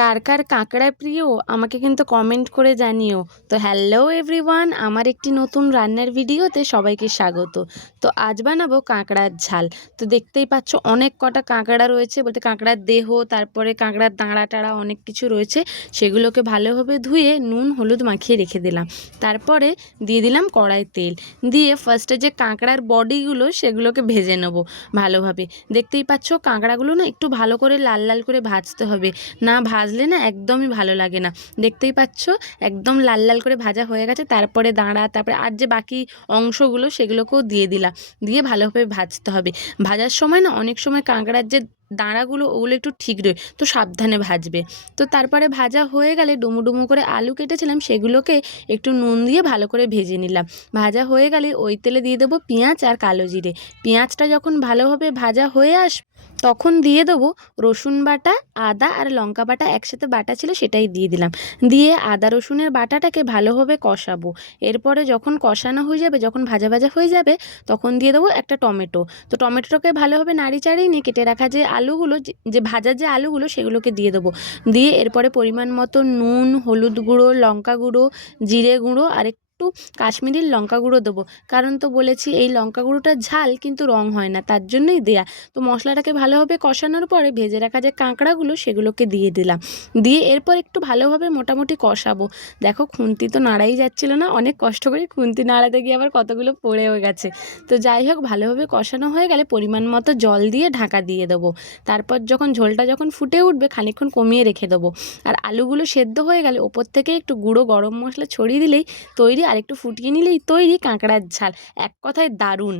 কার কার কাঁকড়া প্রিয় আমাকে কিন্তু কমেন্ট করে জানিও। তো হ্যালো এভরিওয়ান, আমার একটি নতুন রান্নার ভিডিওতে সবাইকে স্বাগত। তো আজ বানাবো কাঁকড়ার ঝাল। তো দেখতেই পাচ্ছ অনেক কটা কাঁকড়া রয়েছে, বলতে কাঁকড়ার দেহ, তারপরে কাঁকড়ার দাঁড়া টাড়া অনেক কিছু রয়েছে। সেগুলোকে ভালোভাবে ধুয়ে নুন হলুদ মাখিয়ে রেখে দিলাম। তারপরে দিয়ে দিলাম কড়াই তেল, দিয়ে ফার্স্টে যে কাঁকড়ার বডিগুলো সেগুলোকে ভেজে নেবো ভালোভাবে। দেখতেই পাচ্ছ কাঁকড়াগুলো না একটু ভালো করে লাল লাল করে ভাজতে হবে, না ভাজলে না একদমই ভালো লাগে না। দেখতেই পাচ্ছ একদম লাল লাল করে ভাজা হয়ে গেছে। তারপরে দাঁড়া, তারপরে আর যে বাকি অংশগুলো সেগুলোকেও দিয়ে দিলাম, দিয়ে ভালোভাবে ভাজতে হবে। ভাজার সময় না অনেক সময় কাঁকড়ার যে দাঁড়াগুলো ওগুলো একটু ঠিক রয়ে, তো সাবধানে ভাজবে। তো তারপরে ভাজা হয়ে গেলে ডুমু ডুমু করে আলু কেটেছিলাম সেগুলোকে একটু নুন দিয়ে ভালো করে ভেজে নিলাম। ভাজা হয়ে গেলে ওই তেলে দিয়ে দেবো পেঁয়াজ আর কালো জিরে। পেঁয়াজটা যখন ভালোভাবে ভাজা হয়ে তখন দিয়ে দেবো রসুন বাটা, আদা আর লঙ্কা বাটা একসাথে বাটা ছিল সেটাই দিয়ে দিলাম। দিয়ে আদা রসুনের বাটাটাকে ভালোভাবে কষাবো। এরপরে যখন কষানো হয়ে যাবে, যখন ভাজা ভাজা হয়ে যাবে, তখন দিয়ে দেবো একটা টমেটো। তো টমেটোটাকে ভালোভাবে নাড়ি চাড়িয়ে নিয়ে কেটে রাখা যে আলুগুলো, যে ভাজার যে আলুগুলো সেগুলোকে দিয়ে দেবো। দিয়ে এরপরে পরিমাণ মতো নুন, হলুদ গুঁড়ো, লঙ্কা গুঁড়ো, জিরে গুঁড়ো আর একটু কাশ্মীরি লঙ্কা গুঁড়ো দেবো। কারণ তো বলেছি এই লঙ্কা গুঁড়োটা ঝাল কিন্তু রং হয় না, তার জন্যই দেয়া। তো মশলাটাকে ভালোভাবে কষানোর পরে ভেজে রাখা যে কাঁকড়াগুলো সেগুলোকে দিয়ে দিলাম। দিয়ে এরপর একটু ভালোভাবে মোটামুটি কষাবো। দেখো খুন্তি তো নাড়াই যাচ্ছিল না, অনেক কষ্ট করে খুন্তি নাড়াতে গিয়ে আবার কতগুলো পড়েও গেছে। তো যাই হোক, ভালোভাবে কষানো হয়ে গেলে পরিমাণ মতো জল দিয়ে ঢাকা দিয়ে দেবো। তারপর যখন ঝোলটা যখন ফুটে উঠবে খানিকক্ষণ কমিয়ে রেখে দেবো। আর আলুগুলো সেদ্ধ হয়ে গেলে ওপর থেকে একটু গুঁড়ো গরম মশলা ছড়িয়ে দিলেই তৈরি, আর একটু ফুটিয়ে নিলেই তৈরি কাঁকড়ার ঝাল। এক কথায় দারুণ।